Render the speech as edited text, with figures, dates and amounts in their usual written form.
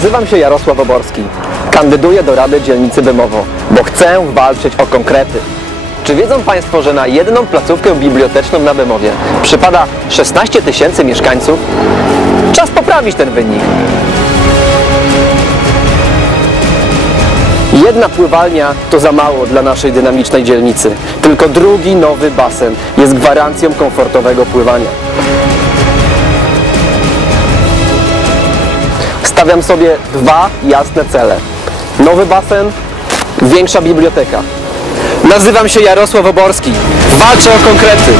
Nazywam się Jarosław Oborski. Kandyduję do Rady Dzielnicy Bemowo, bo chcę walczyć o konkrety. Czy wiedzą Państwo, że na jedną placówkę biblioteczną na Bemowie przypada 16 000 mieszkańców? Czas poprawić ten wynik. Jedna pływalnia to za mało dla naszej dynamicznej dzielnicy. Tylko drugi nowy basen jest gwarancją komfortowego pływania. Stawiam sobie dwa jasne cele. Nowy basen, większa biblioteka. Nazywam się Jarosław Oborski. Walczę o konkrety.